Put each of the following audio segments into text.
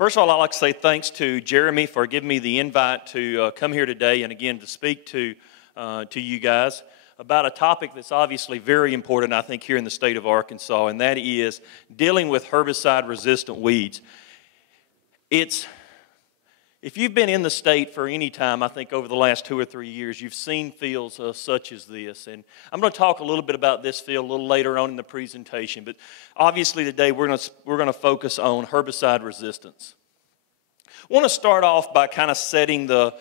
First of all, I'd like to say thanks to Jeremy for giving me the invite to come here today and again to speak to you guys about a topic that's obviously very important, I think, here in the state of Arkansas, and that is dealing with herbicide-resistant weeds. If you've been in the state for any time, I think over the last 2 or 3 years, you've seen fields such as this. And I'm going to talk a little bit about this field a little later on in the presentation. But obviously today we're going to focus on herbicide resistance. I want to start off by kind of setting the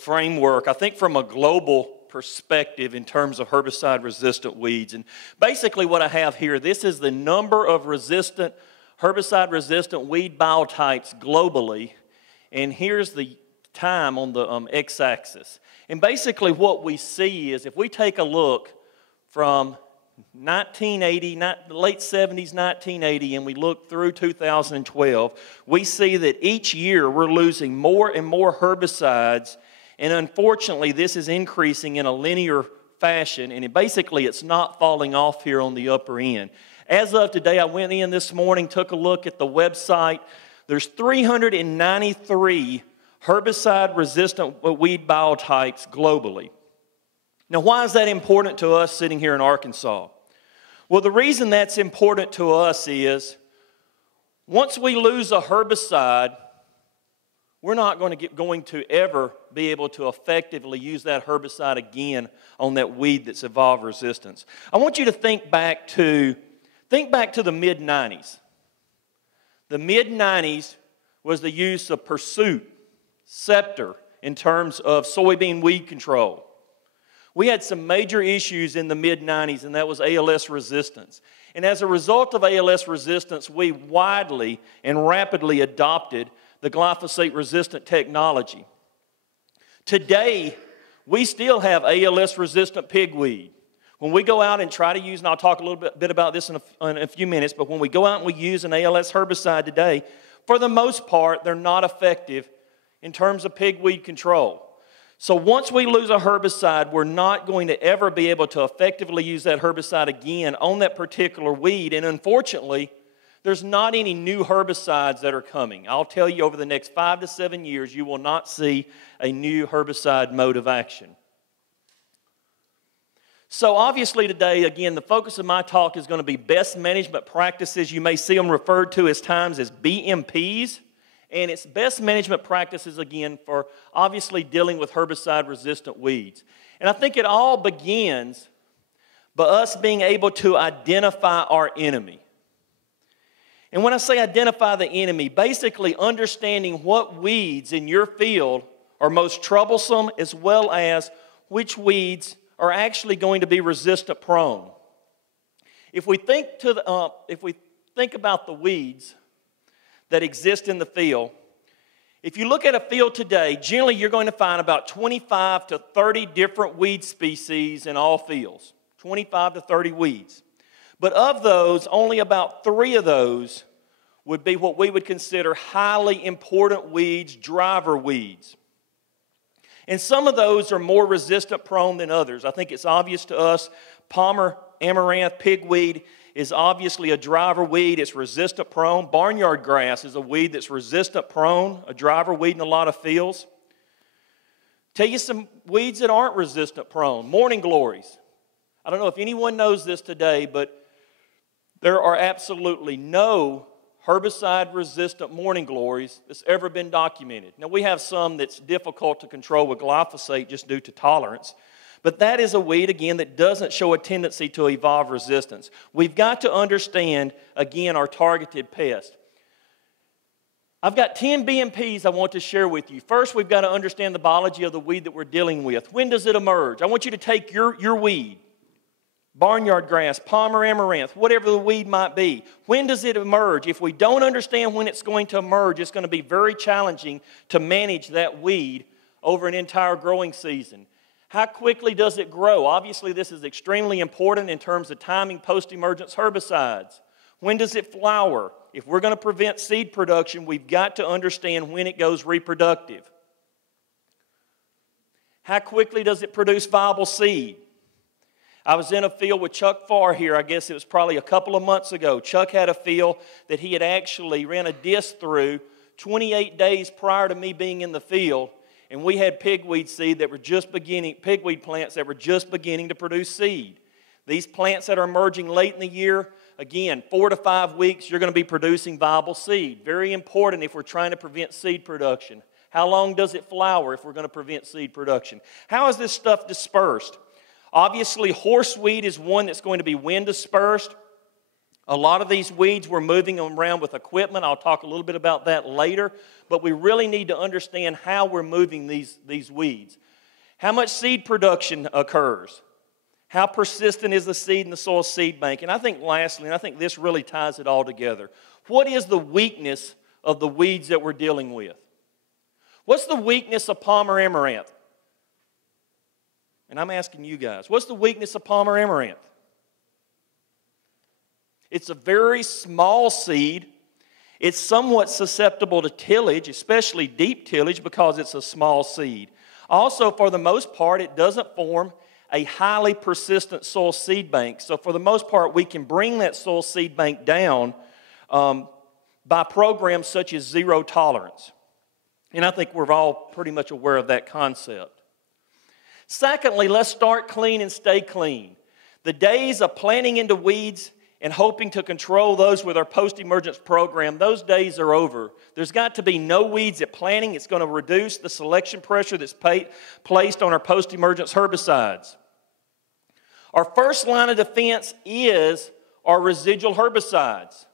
framework, I think, from a global perspective in terms of herbicide-resistant weeds. And basically what I have here, this is the number of herbicide-resistant weed biotypes globally. And here's the time on the x-axis. And basically what we see is if we take a look from 1980, the late 70s, 1980, and we look through 2012, we see that each year we're losing more and more herbicides, and unfortunately this is increasing in a linear fashion, and basically it's not falling off here on the upper end. As of today, I went in this morning, took a look at the website. There's 393 herbicide-resistant weed biotypes globally. Now, why is that important to us sitting here in Arkansas? Well, the reason that's important to us is once we lose a herbicide, we're not going to ever be able to effectively use that herbicide again on that weed that's evolved resistance. I want you to think back to the mid-90s. The mid-90s was the use of Pursuit, Scepter, in terms of soybean weed control. We had some major issues in the mid-90s, and that was ALS resistance. And as a result of ALS resistance, we widely and rapidly adopted the glyphosate-resistant technology. Today, we still have ALS-resistant pigweed. When we go out and try to use, and I'll talk a little bit about this in a few minutes, but when we go out and we use an ALS herbicide today, for the most part, they're not effective in terms of pigweed control. So once we lose a herbicide, we're not going to ever be able to effectively use that herbicide again on that particular weed, and unfortunately, there's not any new herbicides that are coming. I'll tell you, over the next 5 to 7 years, you will not see a new herbicide mode of action. So obviously today, again, the focus of my talk is going to be best management practices. You may see them referred to as times as BMPs, and it's best management practices, again, for obviously dealing with herbicide-resistant weeds. And I think it all begins by us being able to identify our enemy. And when I say identify the enemy, basically understanding what weeds in your field are most troublesome, as well as which weeds are actually going to be resistant prone. If we think about the weeds that exist in the field, if you look at a field today, generally you're going to find about 25 to 30 different weed species in all fields. 25 to 30 weeds. But of those, only about 3 of those would be what we would consider highly important weeds, driver weeds. And some of those are more resistant prone than others. I think it's obvious to us, Palmer Amaranth pigweed is obviously a driver weed. It's resistant prone. Barnyard grass is a weed that's resistant prone, a driver weed in a lot of fields. Tell you some weeds that aren't resistant prone. Morning glories. I don't know if anyone knows this today, but there are absolutely no herbicide-resistant morning glories that's ever been documented. Now, we have some that's difficult to control with glyphosate just due to tolerance, but that is a weed, again, that doesn't show a tendency to evolve resistance. We've got to understand, again, our targeted pest. I've got 10 BMPs I want to share with you. First, we've got to understand the biology of the weed that we're dealing with. When does it emerge? I want you to take your weed, barnyard grass, Palmer Amaranth, whatever the weed might be. When does it emerge? If we don't understand when it's going to emerge, it's going to be very challenging to manage that weed over an entire growing season. How quickly does it grow? Obviously, this is extremely important in terms of timing post-emergence herbicides. When does it flower? If we're going to prevent seed production, we've got to understand when it goes reproductive. How quickly does it produce viable seed? I was in a field with Chuck Farr here, I guess it was probably a couple of months ago. Chuck had a field that he had actually ran a disc through 28 days prior to me being in the field, and we had pigweed seed that were just beginning, pigweed plants that were just beginning to produce seed. These plants that are emerging late in the year, again, 4 to 5 weeks, you're going to be producing viable seed. Very important if we're trying to prevent seed production. How long does it flower if we're going to prevent seed production? How is this stuff dispersed? Obviously, horseweed is one that's going to be wind dispersed. A lot of these weeds, we're moving them around with equipment. I'll talk a little bit about that later. But we really need to understand how we're moving these weeds. How much seed production occurs? How persistent is the seed in the soil seed bank? And I think lastly, and I think this really ties it all together, what is the weakness of the weeds that we're dealing with? What's the weakness of Palmer Amaranth? And I'm asking you guys, what's the weakness of Palmer Amaranth? It's a very small seed. It's somewhat susceptible to tillage, especially deep tillage, because it's a small seed. Also, for the most part, it doesn't form a highly persistent soil seed bank. So for the most part, we can bring that soil seed bank down by programs such as zero tolerance. And I think we're all pretty much aware of that concept. Secondly, let's start clean and stay clean. The days of planting into weeds and hoping to control those with our post-emergence program, those days are over. There's got to be no weeds at planting. It's going to reduce the selection pressure that's placed on our post-emergence herbicides. Our first line of defense is our residual herbicides.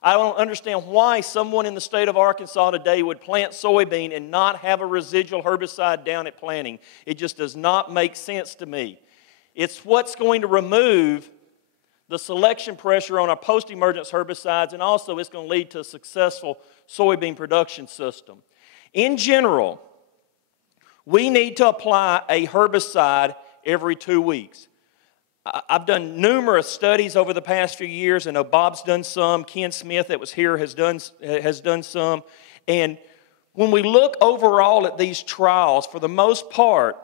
I don't understand why someone in the state of Arkansas today would plant soybean and not have a residual herbicide down at planting. It just does not make sense to me. It's what's going to remove the selection pressure on our post-emergence herbicides, and also it's going to lead to a successful soybean production system. In general, we need to apply a herbicide every 2 weeks. I've done numerous studies over the past few years. I know Bob's done some. Ken Smith that was here has done some. And when we look overall at these trials, for the most part,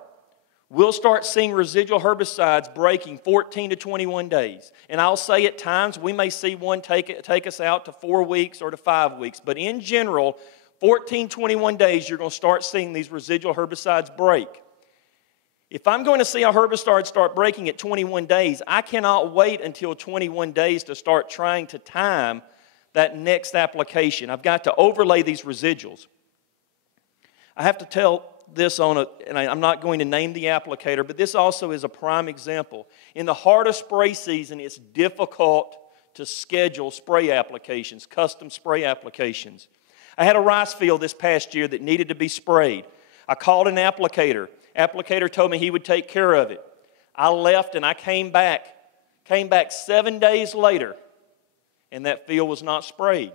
we'll start seeing residual herbicides breaking 14 to 21 days. And I'll say at times we may see one take us out to 4 weeks or to 5 weeks. But in general, 14, 21 days, you're going to start seeing these residual herbicides break. If I'm going to see a herbicide start breaking at 21 days, I cannot wait until 21 days to start trying to time that next application. I've got to overlay these residuals. I have to tell this and I'm not going to name the applicator, but this also is a prime example. In the heart of spray season, it's difficult to schedule spray applications, custom spray applications. I had a rice field this past year that needed to be sprayed. I called an applicator. Applicator told me he would take care of it. I left and I came back 7 days later, and that field was not sprayed.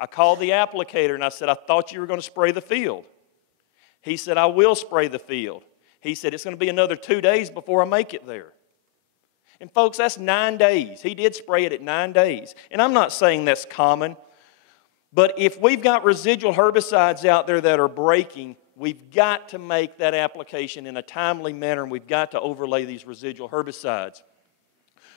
I called the applicator and I said, I thought you were going to spray the field. He said, I will spray the field. He said, it's going to be another 2 days before I make it there. And folks, that's 9 days. He did spray it at 9 days. And I'm not saying that's common, but if we've got residual herbicides out there that are breaking, we've got to make that application in a timely manner, and we've got to overlay these residual herbicides.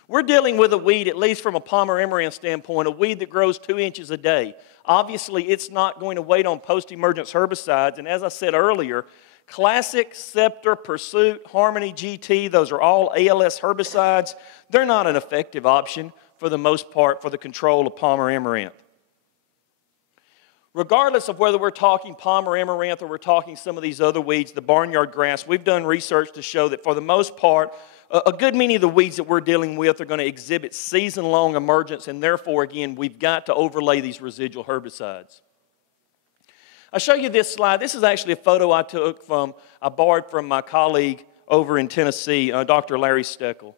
We're dealing with a weed, at least from a Palmer Amaranth standpoint, a weed that grows 2 inches a day. Obviously, it's not going to wait on post-emergence herbicides, and as I said earlier, Classic, Scepter, Pursuit, Harmony, GT, those are all ALS herbicides. They're not an effective option for the most part for the control of Palmer Amaranth. Regardless of whether we're talking Palmer Amaranth or we're talking some of these other weeds, the barnyard grass, we've done research to show that for the most part, a good many of the weeds that we're dealing with are going to exhibit season-long emergence, and therefore, again, we've got to overlay these residual herbicides. I'll show you this slide. This is actually a photo I borrowed from my colleague over in Tennessee, Dr. Larry Steckel.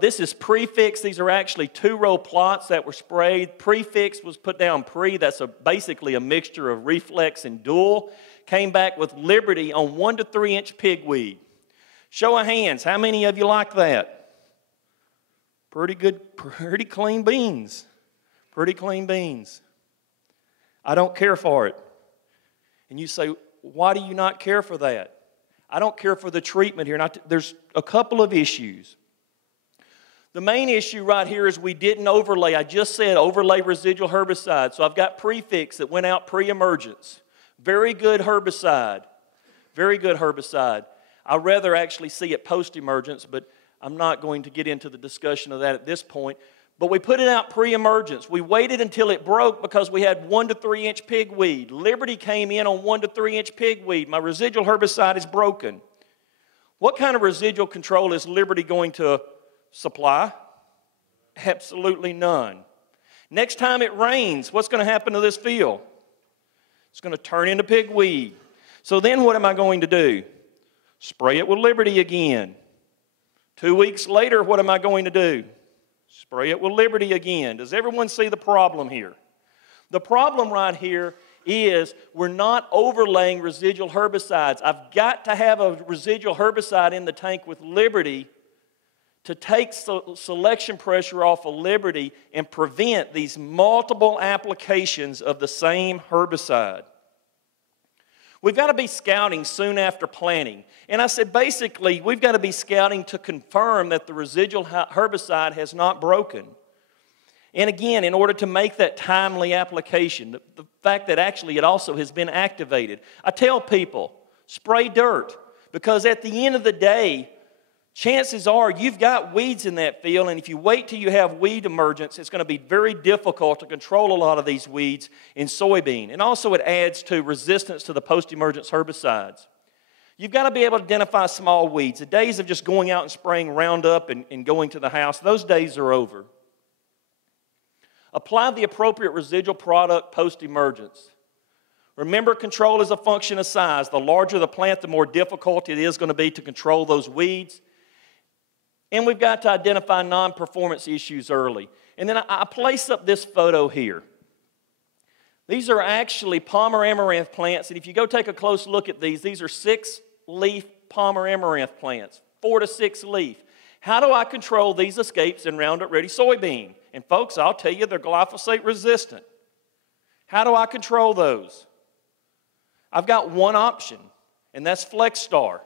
This is Prefix. These are actually 2-row plots that were sprayed. Prefix was put down that's basically a mixture of Reflex and Dual. Came back with Liberty on 1 to 3 inch pigweed. Show of hands, how many of you like that? Pretty good, pretty clean beans. Pretty clean beans. I don't care for it. And you say, why do you not care for that? I don't care for the treatment here. There's a couple of issues. The main issue right here is we didn't overlay. I just said overlay residual herbicide. So I've got Prefix that went out pre-emergence. Very good herbicide. Very good herbicide. I'd rather actually see it post-emergence, but I'm not going to get into the discussion of that at this point. But we put it out pre-emergence. We waited until it broke because we had 1 to 3 inch pigweed. Liberty came in on 1 to 3 inch pigweed. My residual herbicide is broken. What kind of residual control is Liberty going to supply? Absolutely none. Next time it rains, what's going to happen to this field? It's going to turn into pigweed. So then what am I going to do? Spray it with Liberty again. 2 weeks later, what am I going to do? Spray it with Liberty again. Does everyone see the problem here? The problem right here is we're not overlaying residual herbicides. I've got to have a residual herbicide in the tank with Liberty to take selection pressure off of Liberty and prevent these multiple applications of the same herbicide. We've got to be scouting soon after planting. And I said basically we've got to be scouting to confirm that the residual herbicide has not broken. And again, in order to make that timely application, the fact that actually it also has been activated. I tell people, spray dirt, because at the end of the day, chances are you've got weeds in that field, and if you wait till you have weed emergence, it's going to be very difficult to control a lot of these weeds in soybean. And also it adds to resistance to the post-emergence herbicides. You've got to be able to identify small weeds. The days of just going out and spraying Roundup and going to the house, those days are over. Apply the appropriate residual product post-emergence. Remember, control is a function of size. The larger the plant, the more difficult it is going to be to control those weeds. And we've got to identify non-performance issues early. And then I place up this photo here. These are actually Palmer Amaranth plants. And if you go take a close look at these are 6-leaf Palmer Amaranth plants, 4 to 6 leaf. How do I control these escapes in Roundup Ready soybean? And folks, I'll tell you, they're glyphosate resistant. How do I control those? I've got one option, and that's FlexStar.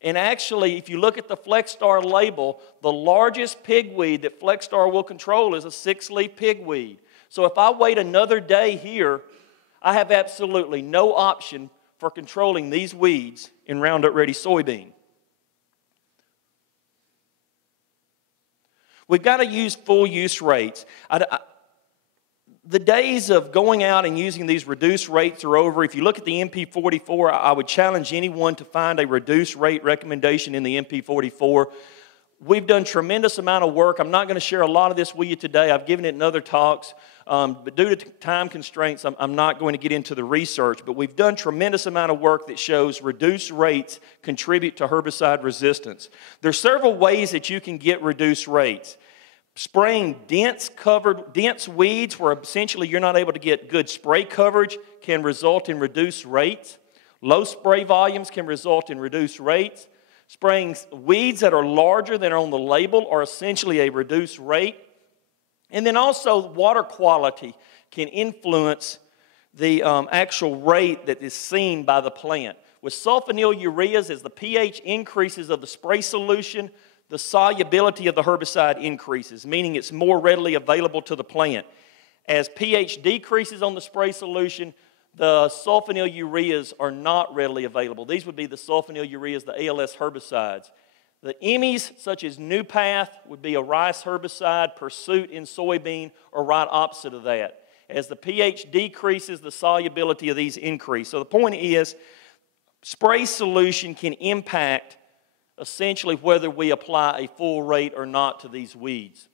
And actually, if you look at the FlexStar label, the largest pigweed that FlexStar will control is a 6-leaf pigweed. So if I wait another day here, I have absolutely no option for controlling these weeds in Roundup Ready soybean. We've got to use full use rates. The days of going out and using these reduced rates are over. If you look at the MP44, I would challenge anyone to find a reduced rate recommendation in the MP44. We've done tremendous amount of work. I'm not going to share a lot of this with you today. I've given it in other talks. But due to time constraints, I'm not going to get into the research. But we've done tremendous amount of work that shows reduced rates contribute to herbicide resistance. There's several ways that you can get reduced rates. Spraying dense weeds where essentially you're not able to get good spray coverage can result in reduced rates. Low spray volumes can result in reduced rates. Spraying weeds that are larger than are on the label are essentially a reduced rate. And then also water quality can influence the actual rate that is seen by the plant. With sulfonyl ureas, as the pH increases of the spray solution, the solubility of the herbicide increases, meaning it's more readily available to the plant. As pH decreases on the spray solution, the sulfonyl ureas are not readily available. These would be the sulfonyl ureas, the ALS herbicides. The EMEs, such as New Path, would be a rice herbicide. Pursuit in soybean are right opposite of that. As the pH decreases, the solubility of these increase. So the point is, spray solution can impact essentially whether we apply a full rate or not to these weeds.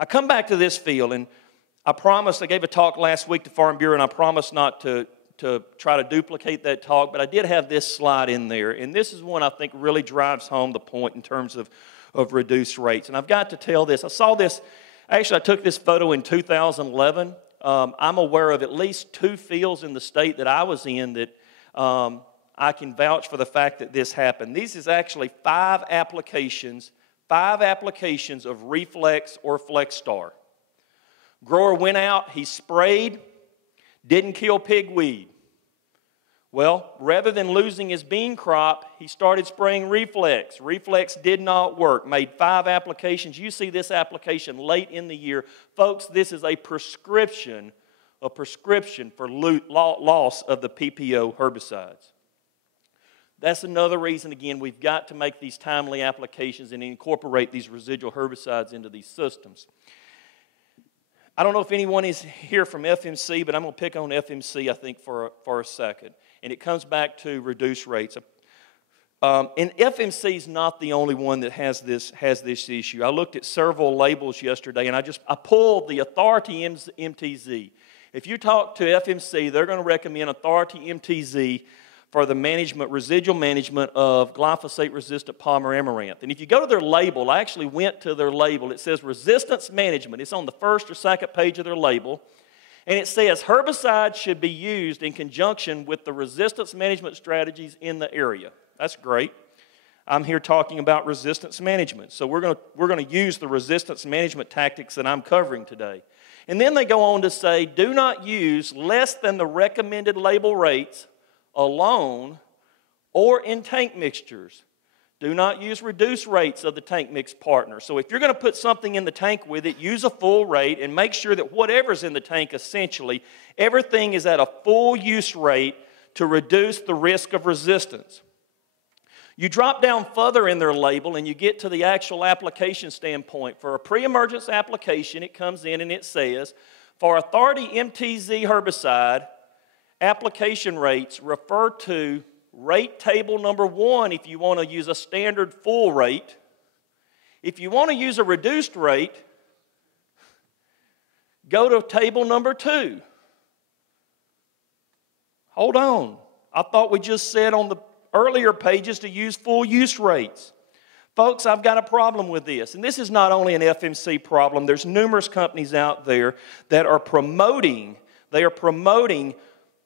I come back to this field, and I gave a talk last week to Farm Bureau, and I promised not to try to duplicate that talk, but I did have this slide in there, and this is one I think really drives home the point in terms of reduced rates. And I've got to tell this. I saw this, actually I took this photo in 2011. I'm aware of at least 2 fields in the state that I was in that I can vouch for the fact that this happened. These is actually 5 applications of Reflex or FlexStar. Grower went out, he sprayed, didn't kill pigweed. Well, rather than losing his bean crop, he started spraying Reflex. Reflex did not work, made 5 applications. You see this application late in the year. Folks, this is a prescription for loss of the PPO herbicides. That's another reason, again, we've got to make these timely applications and incorporate these residual herbicides into these systems. I don't know if anyone is here from FMC, but I'm going to pick on FMC, I think, for a second. And it comes back to reduced rates. And FMC is not the only one that has this issue. I looked at several labels yesterday, and I pulled the Authority MTZ. If you talk to FMC, they're going to recommend Authority MTZ for the residual management of glyphosate-resistant palmer amaranth. And if you go to their label, I actually went to their label. It says resistance management. It's on the first or second page of their label. And it says herbicides should be used in conjunction with the resistance management strategies in the area. That's great. I'm here talking about resistance management. So we're going to use the resistance management tactics that I'm covering today. And then they go on to say, do not use less than the recommended label rates alone or in tank mixtures. Do not use reduced rates of the tank mix partner. So if you're going to put something in the tank with it, use a full rate and make sure that whatever's in the tank, essentially, everything is at a full use rate to reduce the risk of resistance. You drop down further in their label and you get to the actual application standpoint. For a pre-emergence application, it comes in and it says, for Authority MTZ herbicide, application rates refer to rate table number 1 if you want to use a standard full rate. If you want to use a reduced rate, go to table number 2. Hold on. I thought we just said on the earlier pages to use full use rates. Folks, I've got a problem with this. And this is not only an FMC problem. There's numerous companies out there that are promoting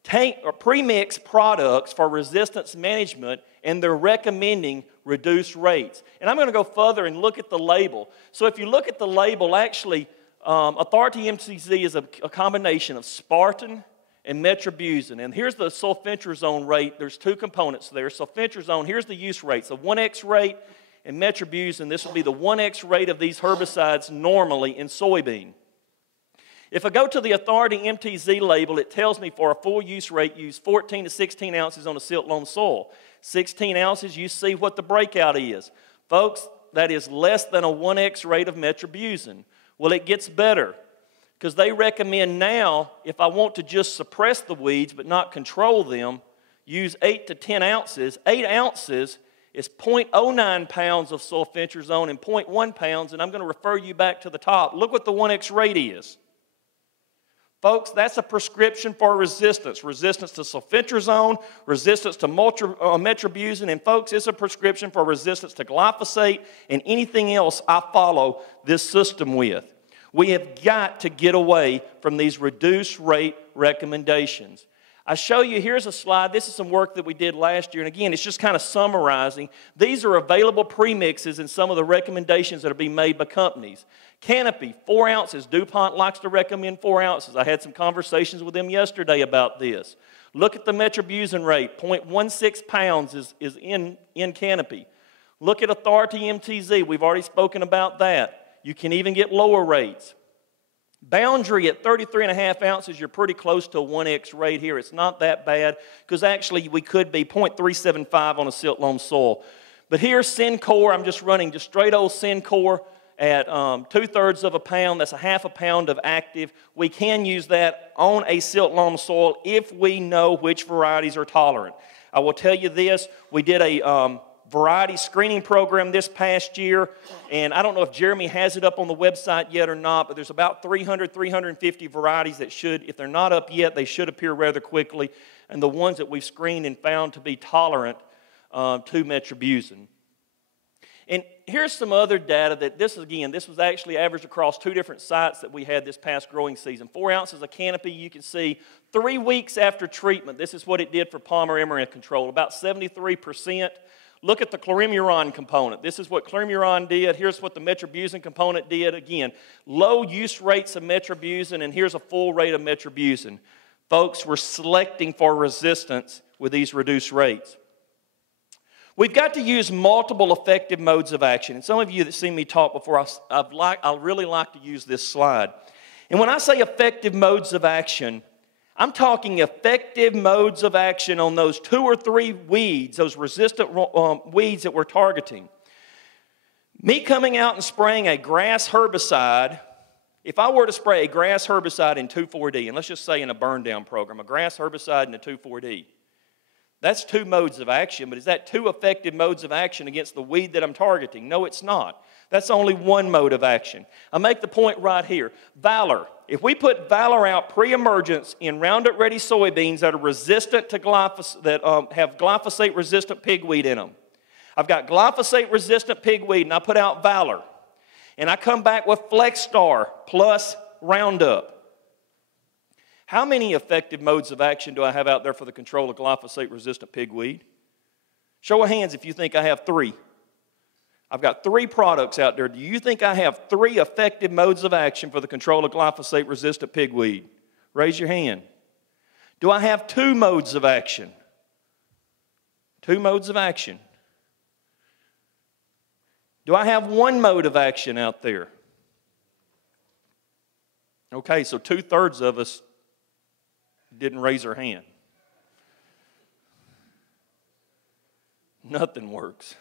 tank or premix products for resistance management, and they're recommending reduced rates. And I'm going to go further and look at the label. So if you look at the label, actually, Authority MTZ is a combination of SPARTAN and metribuzin. And here's the sulfentrazone rate. There's 2 components there. Sulfentrazone, here's the use rates, the 1x rate, and metribuzin, this will be the 1x rate of these herbicides normally in soybean. If I go to the Authority MTZ label, it tells me for a full use rate, use 14 to 16 ounces on a silt loam soil. 16 ounces, you see what the breakout is. Folks, that is less than a 1x rate of metribuzin. Well, it gets better because they recommend now, if I want to just suppress the weeds but not control them, use 8 to 10 ounces. 8 ounces is 0.09 pounds of sulfentrazone and 0.1 pounds, and I'm going to refer you back to the top. Look what the 1x rate is. Folks, that's a prescription for resistance. Resistance to sulfentrazone, resistance to metribuzin, and folks, it's a prescription for resistance to glyphosate and anything else I follow this system with. We have got to get away from these reduced rate recommendations. I show you, here's a slide. This is some work that we did last year. And again, it's just kind of summarizing. These are available premixes and some of the recommendations that are being made by companies. Canopy, 4 ounces. DuPont likes to recommend 4 ounces. I had some conversations with them yesterday about this. Look at the metribuzin rate. 0.16 pounds is in Canopy. Look at Authority MTZ. We've already spoken about that. You can even get lower rates. Boundary at 33.5 ounces, you're pretty close to a 1x rate here. It's not that bad because actually we could be 0.375 on a silt loam soil. But here's Syncor. I'm just running just straight old Syncor at 2/3 of a pound. That's a half a pound of active. We can use that on a silt loam soil if we know which varieties are tolerant. I will tell you this. We did a variety screening program this past year, and I don't know if Jeremy has it up on the website yet or not, but there's about 300, 350 varieties that should, if they're not up yet, they should appear rather quickly, and the ones that we've screened and found to be tolerant to metribuzin. And here's some other data that this was actually averaged across 2 different sites that we had this past growing season. 4 ounces of Canopy, you can see 3 weeks after treatment, this is what it did for palmer amaranth control, about 73%. Look at the chlorimuron component. This is what chlorimuron did. Here's what the metribuzin component did. Again, low use rates of metribuzin, and here's a full rate of metribuzin. folks were selecting for resistance with these reduced rates. We've got to use multiple effective modes of action. And some of you that see me talk before, I really like to use this slide. And when I say effective modes of action, I'm talking effective modes of action on those 2 or 3 weeds, those resistant weeds that we're targeting. Me coming out and spraying a grass herbicide, if I were to spray a grass herbicide in 2,4-D, and let's just say in a burn down program, a grass herbicide in a 2,4-D, that's 2 modes of action, but is that 2 effective modes of action against the weed that I'm targeting? No, it's not. That's only 1 mode of action. I make the point right here. Valor. If we put Valor out pre-emergence in Roundup Ready soybeans that are resistant to that have glyphosate-resistant pigweed in them, I've got glyphosate-resistant pigweed, and I put out Valor, and I come back with FlexStar plus Roundup. How many effective modes of action do I have out there for the control of glyphosate-resistant pigweed? Show of hands if you think I have 3. I've got 3 products out there. Do you think I have 3 effective modes of action for the control of glyphosate-resistant pigweed? Raise your hand. Do I have 2 modes of action? 2 modes of action. Do I have 1 mode of action out there? Okay, so 2/3 of us didn't raise our hand. Nothing works.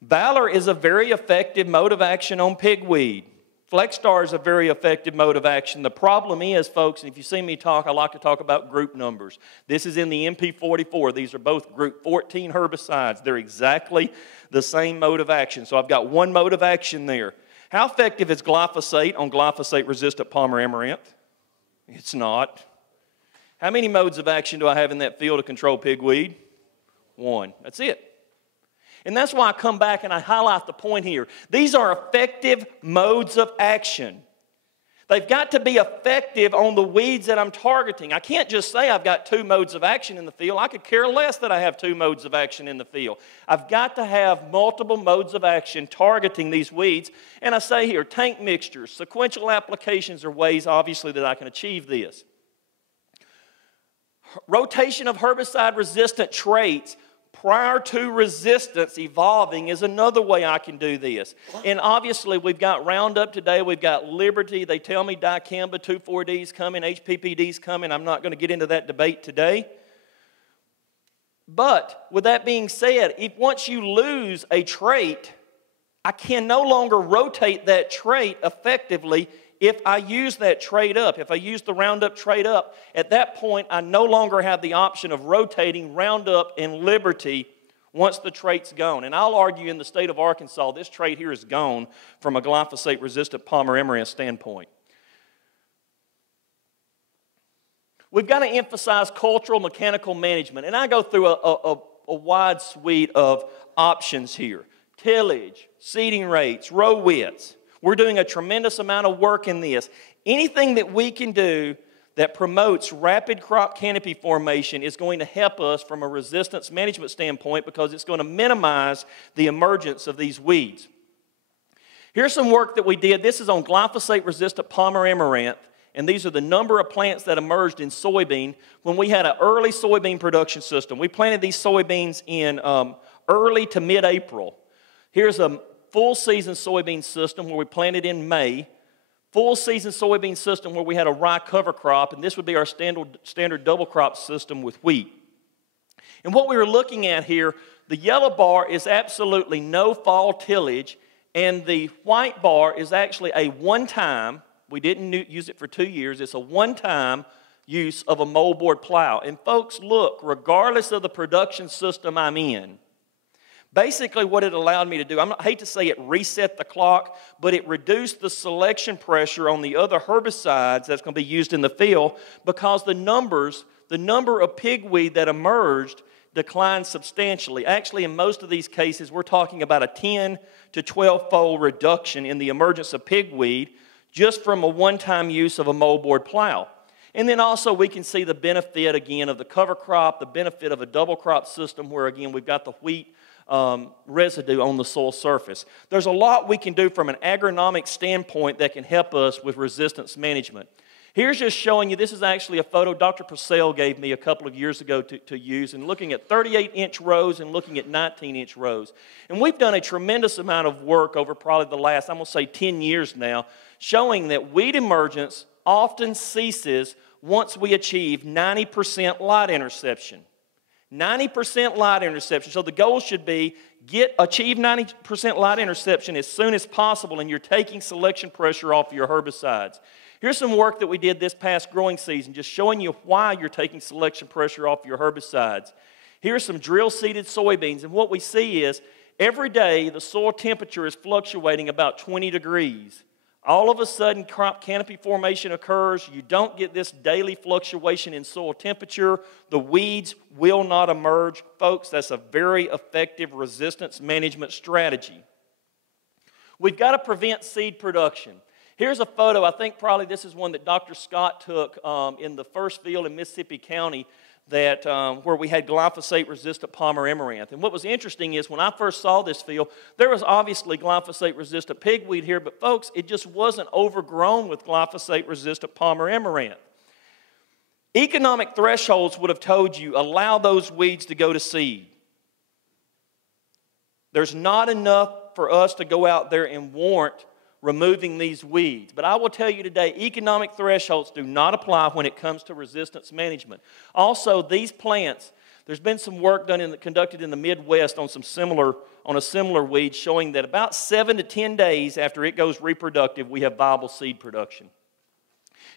Valor is a very effective mode of action on pigweed. FlexStar is a very effective mode of action. The problem is, folks, and if you see me talk, I like to talk about group numbers. This is in the MP44. These are both group 14 herbicides. They're exactly the same mode of action. So I've got 1 mode of action there. How effective is glyphosate on glyphosate-resistant Palmer Amaranth? It's not. How many modes of action do I have in that field to control pigweed? 1. That's it. And that's why I come back and I highlight the point here. These are effective modes of action. They've got to be effective on the weeds that I'm targeting. I can't just say I've got 2 modes of action in the field. I could care less that I have 2 modes of action in the field. I've got to have multiple modes of action targeting these weeds. And I say here, tank mixtures, sequential applications are ways, obviously, that I can achieve this. Rotation of herbicide-resistant traits prior to resistance evolving is another way I can do this. And obviously, we've got Roundup today. We've got Liberty. They tell me dicamba, 2,4-D's coming, HPPD's coming. I'm not going to get into that debate today. But with that being said, if once you lose a trait, I can no longer rotate that trait effectively if I use that trait up. If I use the Roundup trait up, at that point, I no longer have the option of rotating Roundup and Liberty once the trait's gone. And I'll argue in the state of Arkansas, this trait here is gone from a glyphosate-resistant Palmer Amaranth standpoint. We've got to emphasize cultural mechanical management. And I go through a wide suite of options here. Tillage, seeding rates, row widths. We're doing a tremendous amount of work in this. Anything that we can do that promotes rapid crop canopy formation is going to help us from a resistance management standpoint because it's going to minimize the emergence of these weeds. Here's some work that we did. This is on glyphosate-resistant Palmer Amaranth, and these are the number of plants that emerged in soybean when we had an early soybean production system. We planted these soybeans in early to mid-April. Here's a full season soybean system where we planted in May, full season soybean system where we had a rye cover crop, and this would be our standard double crop system with wheat. And what we were looking at here, the yellow bar is absolutely no fall tillage, and the white bar is actually a one-time, we didn't use it for 2 years, it's a one-time use of a moldboard plow. And folks, look, regardless of the production system I'm in, basically what it allowed me to do, I hate to say it reset the clock, but it reduced the selection pressure on the other herbicides that's going to be used in the field because the number of pigweed that emerged declined substantially. Actually, in most of these cases, we're talking about a 10 to 12-fold reduction in the emergence of pigweed just from a one-time use of a moldboard plow. And then also we can see the benefit, again, of the cover crop, the benefit of a double crop system where, again, we've got the wheat residue on the soil surface. There's a lot we can do from an agronomic standpoint that can help us with resistance management. Here's just showing you, this is actually a photo Dr. Purcell gave me a couple of years ago to use, and looking at 38-inch rows and looking at 19-inch rows. And we've done a tremendous amount of work over probably the last, I'm going to say 10 years now, showing that weed emergence often ceases once we achieve 90% light interception. 90% light interception. So the goal should be achieve 90% light interception as soon as possible, and you're taking selection pressure off your herbicides. Here's some work that we did this past growing season, just showing you why you're taking selection pressure off your herbicides. Here's some drill-seeded soybeans, and what we see is every day the soil temperature is fluctuating about 20 degrees. All of a sudden, crop canopy formation occurs. You don't get this daily fluctuation in soil temperature. The weeds will not emerge. Folks, that's a very effective resistance management strategy. We've got to prevent seed production. Here's a photo. I think probably this is one that Dr. Scott took in the first field in Mississippi County that, where we had glyphosate-resistant Palmer Amaranth. And what was interesting is when I first saw this field, there was obviously glyphosate-resistant pigweed here, but folks, it just wasn't overgrown with glyphosate-resistant Palmer Amaranth. Economic thresholds would have told you, allow those weeds to go to seed. There's not enough for us to go out there and warrant removing these weeds. But I will tell you today, economic thresholds do not apply when it comes to resistance management. Also, these plants, there's been some work conducted in the Midwest on a similar weed showing that about 7 to 10 days after it goes reproductive, we have viable seed production.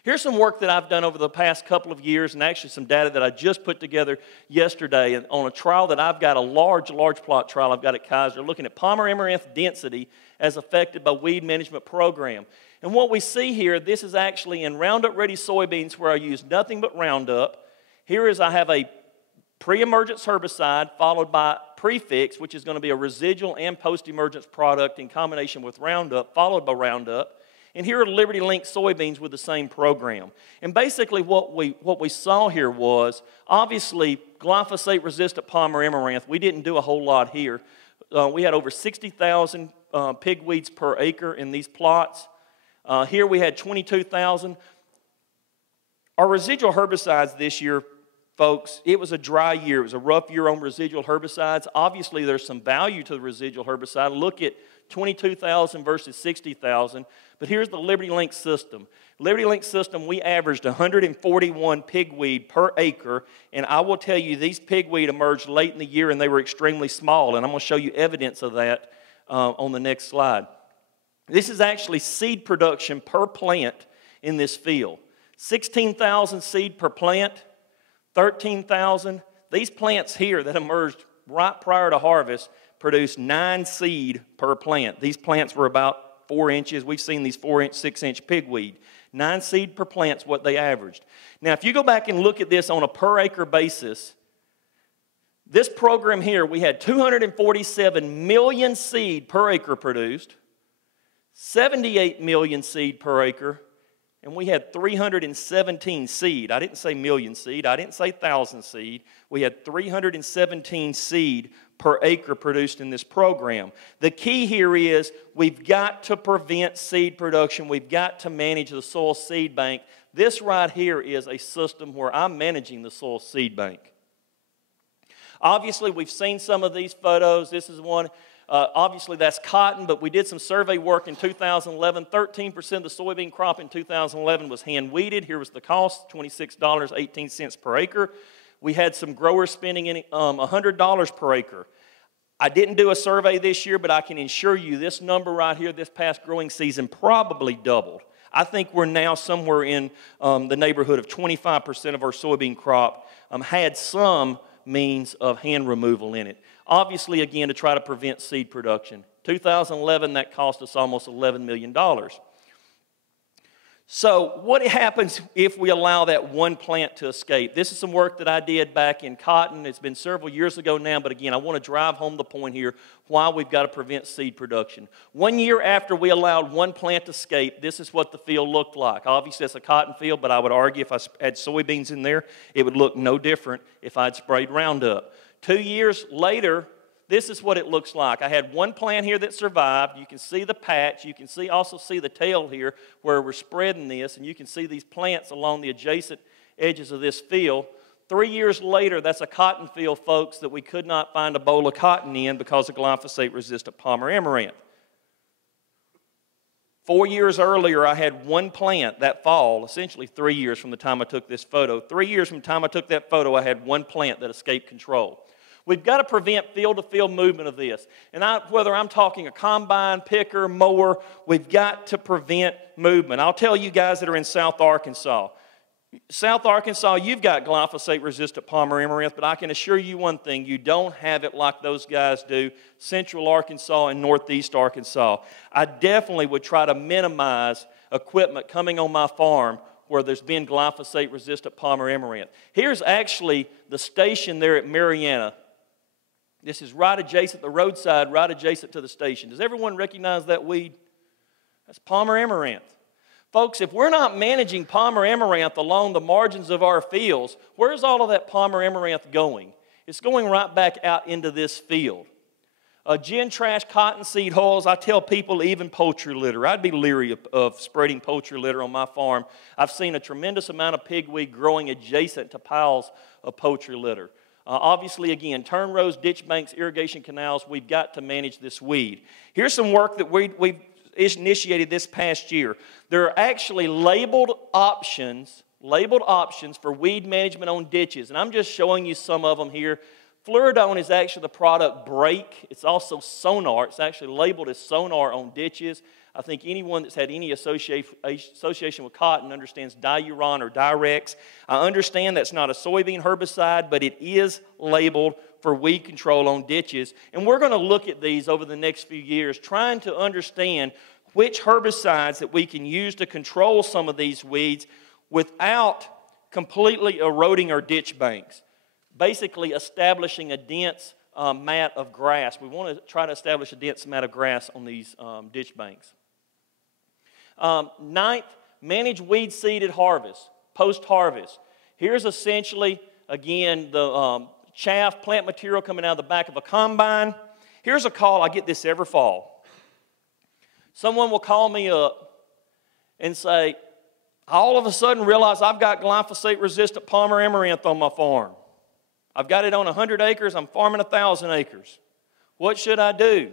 Here's some work that I've done over the past couple of years, and actually some data that I just put together yesterday on a trial that I've got, a large plot trial I've got at Kaiser, looking at Palmer Amaranth density as affected by weed management program. And what we see here, this is actually in Roundup-ready soybeans where I use nothing but Roundup. Here is I have a pre-emergence herbicide followed by Prefix, which is going to be a residual and post-emergence product in combination with Roundup, followed by Roundup. And here are Liberty Link soybeans with the same program. And basically what we saw here was, obviously, glyphosate-resistant Palmer Amaranth, we didn't do a whole lot here. We had over 60,000 pigweeds per acre in these plots. Here we had 22,000. Our residual herbicides this year, folks, it was a dry year. It was a rough year on residual herbicides. Obviously, there's some value to the residual herbicide. Look at 22,000 versus 60,000. But here's the Liberty Link system. Liberty Link system, we averaged 141 pigweed per acre, and I will tell you these pigweed emerged late in the year and they were extremely small, and I'm going to show you evidence of that on the next slide. This is actually seed production per plant in this field. 16,000 seed per plant, 13,000. These plants here that emerged right prior to harvest produced 9 seed per plant. These plants were about 4 inches. We've seen these 4-inch, 6-inch pigweed. 9 seed per plant's what they averaged. Now, if you go back and look at this on a per acre basis, this program here, we had 247 million seed per acre produced, 78 million seed per acre, and we had 317 seed. I didn't say million seed. I didn't say 1,000 seed. We had 317 seed per acre produced in this program. The key here is we've got to prevent seed production. We've got to manage the soil seed bank. This right here is a system where I'm managing the soil seed bank. Obviously, we've seen some of these photos. This is one. Obviously, that's cotton, but we did some survey work in 2011. 13% of the soybean crop in 2011 was hand-weeded. Here was the cost, $26.18 per acre. We had some growers spending $100 per acre. I didn't do a survey this year, but I can assure you this number right here, this past growing season, probably doubled. I think we're now somewhere in the neighborhood of 25% of our soybean crop had some means of hand removal in it. Obviously, again, to try to prevent seed production. 2011, that cost us almost $11 million. So what happens if we allow that one plant to escape? This is some work that I did back in cotton. It's been several years ago now, but again, I want to drive home the point here why we've got to prevent seed production. 1 year after we allowed one plant to escape, this is what the field looked like. Obviously, it's a cotton field, but I would argue if I had soybeans in there, it would look no different if I'd sprayed Roundup. 2 years later, this is what it looks like. I had one plant here that survived. You can see the patch. You can also see the tail here where we're spreading this, and you can see these plants along the adjacent edges of this field. 3 years later, that's a cotton field, folks, that we could not find a boll of cotton in because of glyphosate-resistant Palmer Amaranth. 4 years earlier, I had one plant that fall, essentially 3 years from the time I took this photo. 3 years from the time I took that photo, I had one plant that escaped control. We've got to prevent field-to-field movement of this. And whether I'm talking a combine, picker, mower, we've got to prevent movement. I'll tell you guys that are in South Arkansas. South Arkansas, you've got glyphosate-resistant Palmer Amaranth, but I can assure you one thing, you don't have it like those guys do, Central Arkansas and Northeast Arkansas. I definitely would try to minimize equipment coming on my farm where there's been glyphosate-resistant Palmer Amaranth. Here's actually the station there at Mariana. This is right adjacent, the roadside, right adjacent to the station. Does everyone recognize that weed? That's Palmer Amaranth. Folks, if we're not managing Palmer Amaranth along the margins of our fields, where's all of that Palmer Amaranth going? It's going right back out into this field. Gin trash, cottonseed hulls, I tell people even poultry litter. I'd be leery of spreading poultry litter on my farm. I've seen a tremendous amount of pigweed growing adjacent to piles of poultry litter. Obviously, again, turn rows, ditch banks, irrigation canals, we've got to manage this weed. Here's some work that we've initiated this past year. There are actually labeled options for weed management on ditches, and I'm just showing you some of them here. Fluridone is actually the product Break. It's also Sonar. It's actually labeled as Sonar on ditches. I think anyone that's had any association with cotton understands Diuron or Direx. I understand that's not a soybean herbicide, but it is labeled for weed control on ditches. And we're going to look at these over the next few years, trying to understand which herbicides that we can use to control some of these weeds without completely eroding our ditch banks. Basically establishing a dense mat of grass. We want to try to establish a dense mat of grass on these ditch banks. Ninth, manage weed seed at harvest, post-harvest. Here's essentially, again, the chaff, plant material coming out of the back of a combine. Here's a call, I get this every fall. Someone will call me up and say, I all of a sudden realize I've got glyphosate-resistant Palmer Amaranth on my farm. I've got it on 100 acres, I'm farming 1,000 acres. What should I do?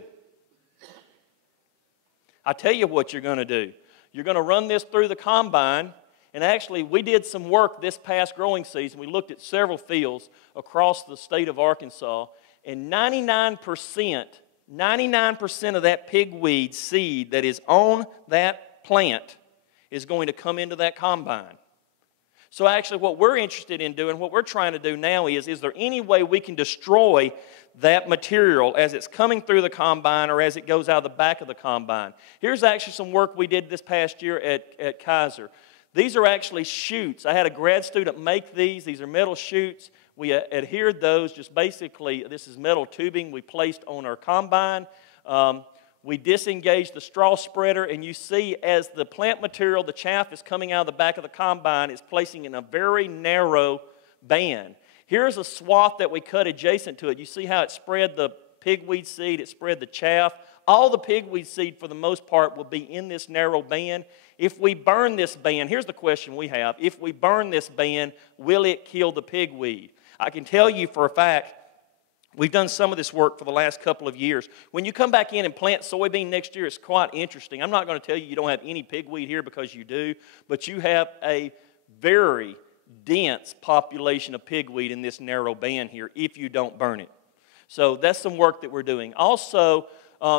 I tell you what you're going to do. You're going to run this through the combine, and actually we did some work this past growing season. We looked at several fields across the state of Arkansas, and 99% of that pigweed seed that is on that plant is going to come into that combine. So actually what we're interested in doing, what we're trying to do now is there any way we can destroy that material as it's coming through the combine or as it goes out of the back of the combine? Here's actually some work we did this past year at Kaiser. These are actually chutes. I had a grad student make these. These are metal chutes. We adhered those, just basically, this is metal tubing we placed on our combine. We disengaged the straw spreader, and you see as the plant material, the chaff is coming out of the back of the combine, it's placing in a very narrow band. Here's a swath that we cut adjacent to it. You see how it spread the pigweed seed, it spread the chaff. All the pigweed seed, for the most part, will be in this narrow band. If we burn this band, here's the question we have. If we burn this band, will it kill the pigweed? I can tell you for a fact, we've done some of this work for the last couple of years. When you come back in and plant soybean next year, it's quite interesting. I'm not going to tell you don't have any pigweed here because you do, but you have a very dense population of pigweed in this narrow band here if you don't burn it. So that's some work that we're doing. Also,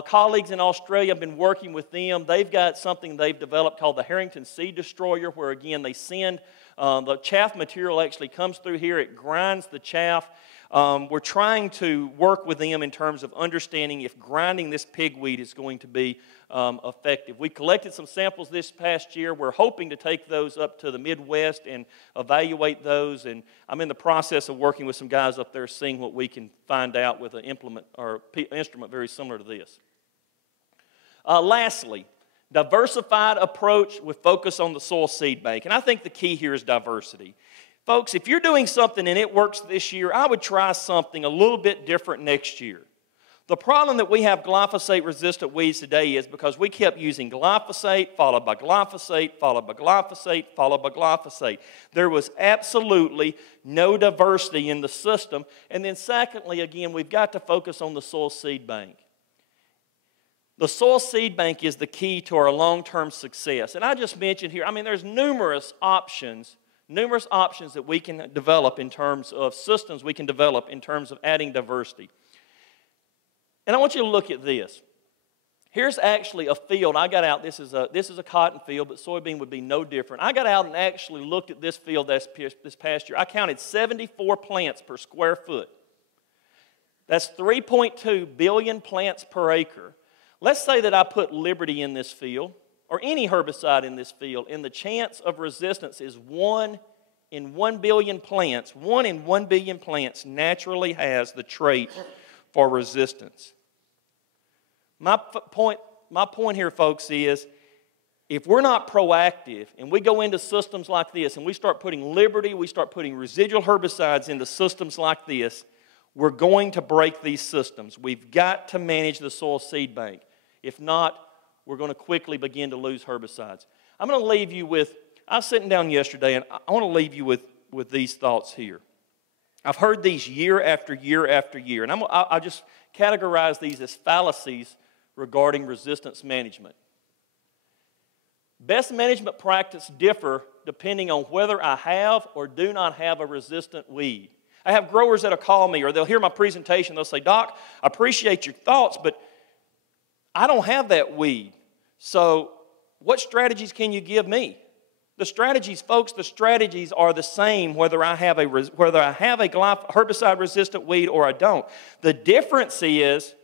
colleagues in Australia, I've been working with them. They've got something they've developed called the Harrington Seed Destroyer, where again they send the chaff material actually comes through here. It grinds the chaff. We're trying to work with them in terms of understanding if grinding this pigweed is going to be effective. We collected some samples this past year. We're hoping to take those up to the Midwest and evaluate those. And I'm in the process of working with some guys up there, seeing what we can find out with an implement or instrument very similar to this. Lastly, diversified approach with focus on the soil seed bank. And I think the key here is diversity. Folks, if you're doing something and it works this year, I would try something a little bit different next year. The problem that we have glyphosate-resistant weeds today is because we kept using glyphosate, followed by glyphosate, followed by glyphosate, followed by glyphosate. There was absolutely no diversity in the system. And then secondly, again, we've got to focus on the soil seed bank. The soil seed bank is the key to our long-term success. And I just mentioned here, I mean, there's numerous options that we can develop in terms of systems we can develop in terms of adding diversity. And I want you to look at this. Here's actually a field. I got out, this is a cotton field, but soybean would be no different. I got out and actually looked at this field this past year. I counted 74 plants per square foot. That's 3.2 billion plants per acre. Let's say that I put Liberty in this field, or any herbicide in this field, and the chance of resistance is 1 in 1 billion plants. 1 in 1 billion plants naturally has the trait for resistance. My point here, folks, is if we're not proactive and we go into systems like this and we start putting Liberty, we start putting residual herbicides into systems like this, we're going to break these systems. We've got to manage the soil seed bank. If not, we're going to quickly begin to lose herbicides. I'm going to leave you with, I was sitting down yesterday and I want to leave you with these thoughts here. I've heard these year after year after year, and I just categorize these as fallacies regarding resistance management. Best management practices differ depending on whether I have or do not have a resistant weed. I have growers that'll call me or they'll hear my presentation. They'll say, "Doc, I appreciate your thoughts, but I don't have that weed. So what strategies can you give me?" The strategies, folks, the strategies are the same whether I have a herbicide-resistant weed or I don't. The difference is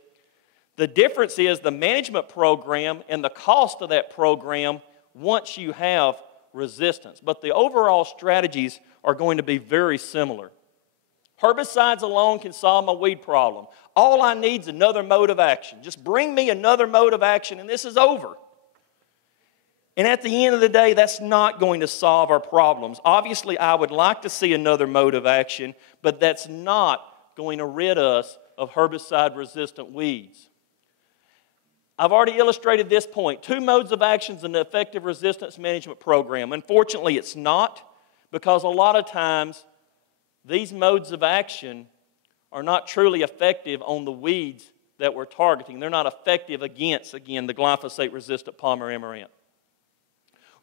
the management program and the cost of that program once you have resistance. But the overall strategies are going to be very similar. Herbicides alone can solve my weed problem. All I need is another mode of action. Just bring me another mode of action and this is over. And at the end of the day, that's not going to solve our problems. Obviously, I would like to see another mode of action, but that's not going to rid us of herbicide-resistant weeds. I've already illustrated this point. 2 modes of action is an effective resistance management program. Unfortunately, it's not, because a lot of times these modes of action are not truly effective on the weeds that we're targeting. They're not effective against, again, the glyphosate-resistant palmer amaranth.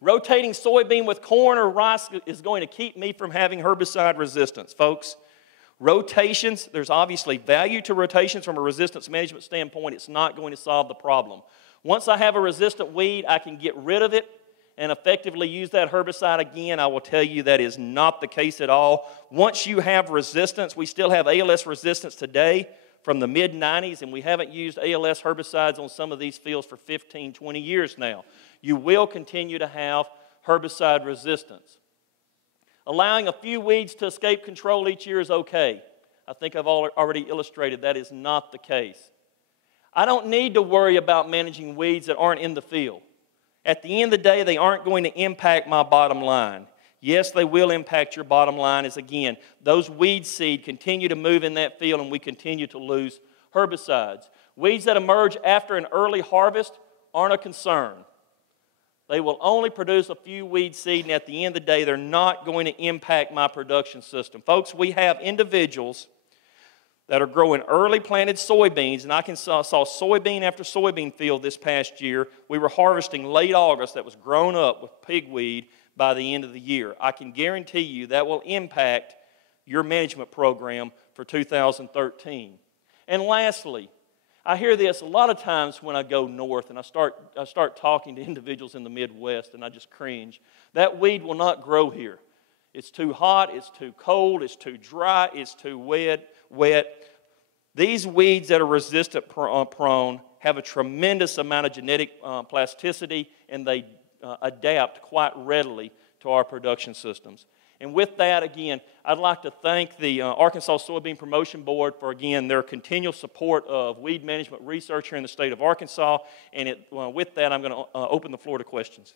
Rotating soybean with corn or rice is going to keep me from having herbicide resistance, folks. Rotations, there's obviously value to rotations from a resistance management standpoint. It's not going to solve the problem. Once I have a resistant weed, I can get rid of it and effectively use that herbicide again. I will tell you that is not the case at all. Once you have resistance, we still have ALS resistance today from the mid-90s, and we haven't used ALS herbicides on some of these fields for 15, 20 years now. You will continue to have herbicide resistance. Allowing a few weeds to escape control each year is okay. I think I've already illustrated that is not the case. I don't need to worry about managing weeds that aren't in the field. At the end of the day, they aren't going to impact my bottom line. Yes, they will impact your bottom line as, again, those weed seed continue to move in that field and we continue to lose herbicides. Weeds that emerge after an early harvest aren't a concern. They will only produce a few weed seed, and at the end of the day, they're not going to impact my production system. Folks, we have individuals that are growing early planted soybeans, and I saw soybean after soybean field this past year. We were harvesting late August that was grown up with pigweed by the end of the year. I can guarantee you that will impact your management program for 2013. And lastly, I hear this a lot of times when I go north and I start talking to individuals in the Midwest, and I just cringe. That weed will not grow here. It's too hot, it's too cold, it's too dry, it's too wet. These weeds that are resistant prone have a tremendous amount of genetic plasticity, and they adapt quite readily to our production systems. And with that, again, I'd like to thank the Arkansas Soybean Promotion Board for, again, their continual support of weed management research here in the state of Arkansas. And with that, I'm going to open the floor to questions.